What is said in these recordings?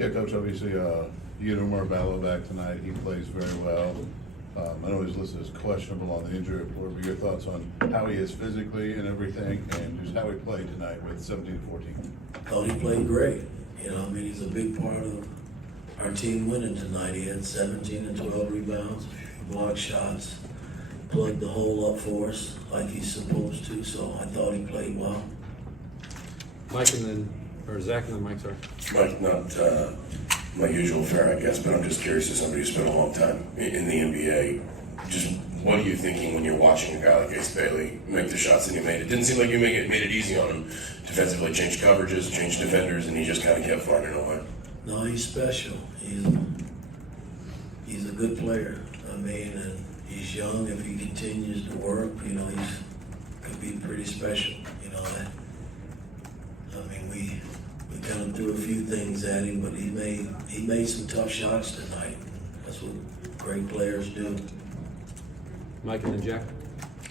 Yeah, Coach, obviously, you get Umar Ballo back tonight. He plays very well. I know he's listed as questionable on the injury report, but your thoughts on how he is physically and everything, and just how he played tonight with 17-14? Thought he played great. He's a big part of our team winning tonight. He had 17 and 12 rebounds, a few block shots, plugged the hole up for us like he's supposed to, so I thought he played well. Mike and then, or Zach and then Mike, sorry. Mike, not my usual fare, I guess, but I'm just curious as somebody who spent a long time in the NBA, just what are you thinking when you're watching a guy like Ace Bailey make the shots that he made? It didn't seem like you made it easy on him defensively, changed coverages, changed defenders, and he just kind of kept finding a way. No, he's special. He's a good player. And he's young. If he continues to work, he could be pretty special. We kind of threw a few things at him, but he made some tough shots tonight. That's what great players do. Mike and then Jack.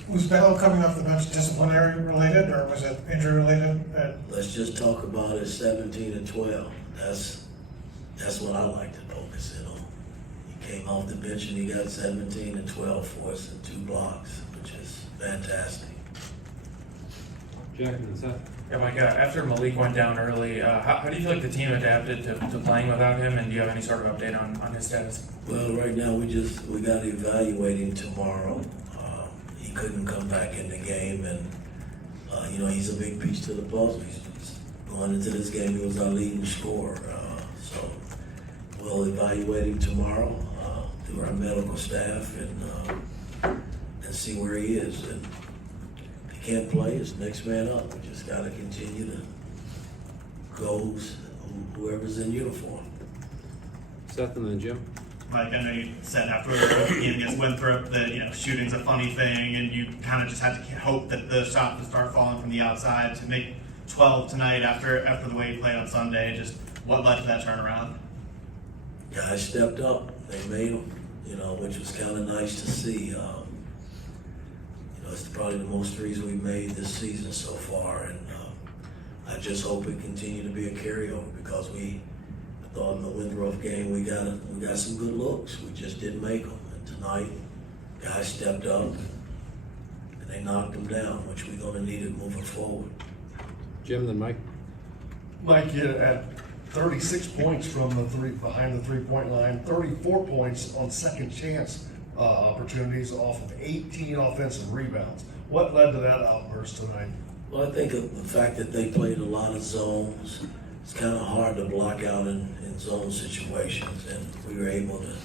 Was Bello coming off the bench disciplinary related, or was it injury related? Let's just talk about it. 17 and 12. That's what I like to focus in on. He came off the bench and he got 17 and 12 for us and 2 blocks, which is fantastic. Jack and then Seth. Yeah, Mike, after Malik went down early, how do you feel like the team adapted to playing without him, and do you have any sort of update on his status? Well, right now we got to evaluate him tomorrow. He couldn't come back in the game, and he's a big piece to the puzzle. He's going into this game, he was our leading scorer. So we'll evaluate him tomorrow through our medical staff and see where he is. And if he can't play, it's next man up. We just got to continue to go whoever's in uniform. Seth and then Jim. Mike, I know you said after the game against Winthrop that shooting's a funny thing, and you kind of just had to hope that the shot would start falling from the outside. To make 12 tonight after the way you played on Sunday, just what led to that turnaround? Guys stepped up. They made them, which was kind of nice to see. It's probably the most threes we've made this season so far, and I just hope it continue to be a carryover because I thought in the Winthrop game we got some good looks. We just didn't make them. And tonight, guys stepped up and they knocked them down, which we're going to need it moving forward. Jim, then Mike. Mike, you had 36 points from behind the three-point line, 34 points on second chance opportunities off of 18 offensive rebounds. What led to that outburst tonight? Well, I think of the fact that they played a lot of zones. It's kind of hard to block out in zone situations, and we were able to,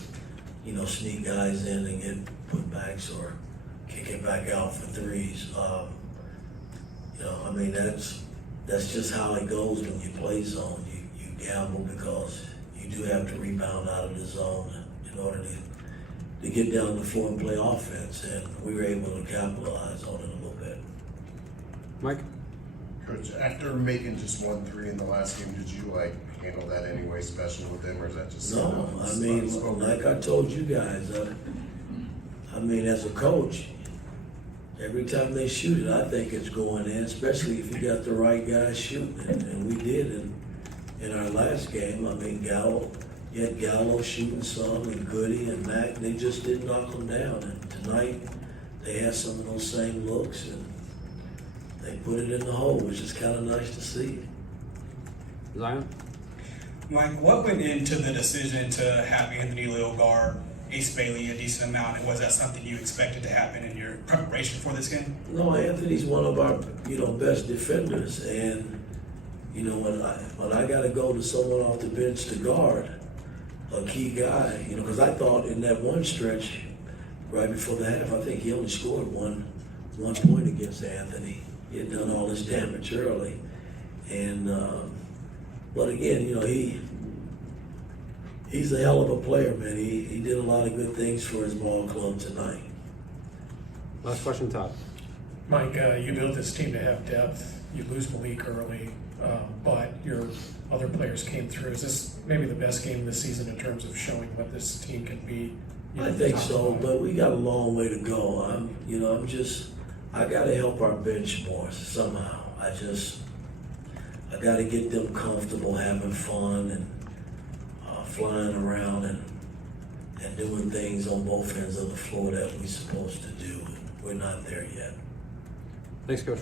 sneak guys in and get putbacks or kick it back out for threes. That's just how it goes when you play zone. You gamble because you do have to rebound out of the zone in order to get down the floor and play offense, and we were able to capitalize on it a little bit. Mike. Coach, after making just 1 3 in the last game, did you handle that anyway special with them, or is that just No, like I told you guys, as a coach, every time they shoot it, I think it's going in, especially if you got the right guys shooting it, and we did in our last game. You had Gallo shooting some, and Goody and Mack, they just didn't knock them down. And tonight, they had some of those same looks, and they put it in the hole, which is kind of nice to see. Zion. Mike, what went into the decision to have Anthony Lil guard Ace Bailey a decent amount, and was that something you expected to happen in your preparation for this game? No, Anthony's one of our best defenders, and when I got to go to someone off the bench to guard a key guy, because I thought in that one stretch right before the half, I think he only scored one point against Anthony. He had done all this damage early, and but again, he's a hell of a player, man. He did a lot of good things for his ball club tonight. Last question, Todd. Mike, you built this team to have depth. You lose Malik early, but your other players came through. Is this maybe the best game of the season in terms of showing what this team can be? I think so, but we got a long way to go. I got to help our bench more somehow. I got to get them comfortable having fun, and flying around and doing things on both ends of the floor that we're supposed to do. We're not there yet. Thanks, Coach.